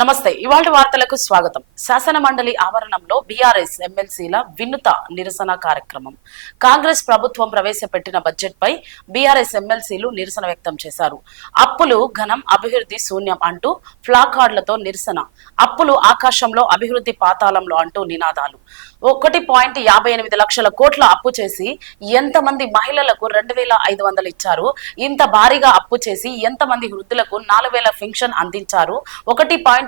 నమస్తే. ఇవాల్టి వార్తలకు స్వాగతం. శాసన మండలి ఆవరణంలో బీఆర్ఎస్ ఎమ్మెల్సీల వినూత నిరసన కార్యక్రమం. కాంగ్రెస్ ప్రభుత్వం ప్రవేశపెట్టిన బడ్జెట్ పై బీఆర్ఎస్ ఎమ్మెల్సీలు నిరసన వ్యక్తం చేశారు. అప్పులు ఘనం, అభివృద్ధి శూన్యం అంటూ ఫ్లాకార్డులతో నిరసన. అప్పులు ఆకాశంలో, అభివృద్ధి పాతాళంలో అంటూ నినాదాలు. 1.58 లక్షల కోట్ల అప్పు చేసి ఎంతమంది మహిళలకు 2,500 ఇచ్చారు? ఇంత భారీగా అప్పు చేసి ఎంతమంది వృద్ధులకు 4,000 పెన్షన్ అందించారు? 1.50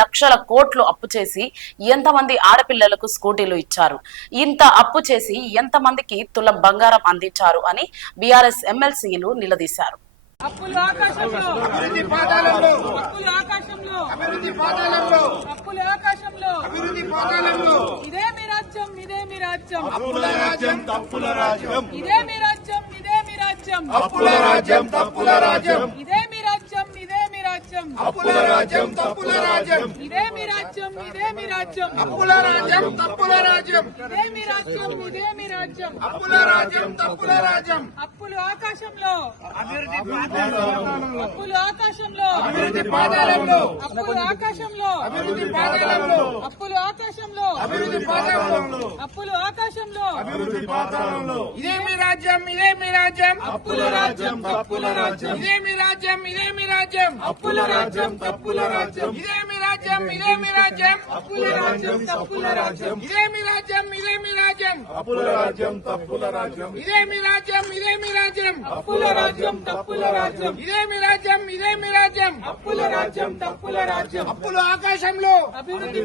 లక్షల కోట్లు అప్పు చేసి ఎంతమంది ఆడపిల్లలకు స్కూటీలు ఇచ్చారు? ఇంత అప్పు చేసి ఎంతమందికి తులం బంగారం అందించారు అని బీఆర్ఎస్ ఎమ్మెల్సీలు నిలదీశారు. అప్పులు ఆకాశంలో, అభివృద్ధి పాతాళంలో, అప్పులు ఆకాశంలో, అభివృద్ధి పాతాళంలో, అప్పులు ఆకాశంలో, అభివృద్ధి పాతాళంలో. ఇదే మీ రాజ్యం, ఇదే మీ రాజ్యం, అప్పుల రాజ్యం, తప్పుల రాజ్యం. ఇదే మీ రాజ్యం, ఇదే మీ రాజ్యం, అప్పుల రాజ్యం, తప్పుల రాజ్యం. ఇదే మీ రాజ్యం, ఇదే మీ రాజ్యం, అప్పుల రాజ్యం, తప్పుల రాజ్యం. ఇదే మీ రాజ్యం, ఇదే మీ రాజ్యం, అప్పుల రాజ్యం, తప్పుల రాజ్యం. ఇదే మీ రాజ్యం, ఇదే మీ రాజ్యం, అప్పుల రాజ్యం, తప్పుల రాజ్యం. అప్పులు ఆకాశంలో, అభివృద్ధి అప్పులు ఆకాశంలో, అభివృద్ధి పాతాళంలో, అప్పులు ఆకాశంలో, అభివృద్ధి పాతాళంలో, అప్పులు ఆకాశంలో, అభివృద్ధి పాతాళంలో, అప్పులు ఆకాశంలో, అభివృద్ధి పాతాళంలో. ఇదే మీ రాజ్యం, ఇదే మీ రాజ్యం, అప్పుల రాజ్యం, తప్పుల రాజ్యం. ఇదే మీ రాజ్యం, ఇదే మీ రాజ్యం, అప్పుల రాజ్యం, తప్పుల రాజ్యం. ఇదే మీ రాజ్యం, ఇదే మీ రాజ్యం, అప్పుల రాజ్యం, తప్పుల రాజ్యం. ఇదే మీ రాజ్యం, ఇదే మీ రాజ్యం, అప్పుల రాజ్యం, తప్పుల రాజ్యం. ఇదే మీ రాజ్యం, ఇదే మీ రాజ్యం, అప్పుల రాజ్యం, తప్పుల రాజ్యం. ఇదే మీ రాజ్యం, ఇదే మీ రాజ్యం, అప్పుల రాజ్యం, తప్పుల రాజ్యం. అప్పులు ఆకాశంలో, అభివృద్ధి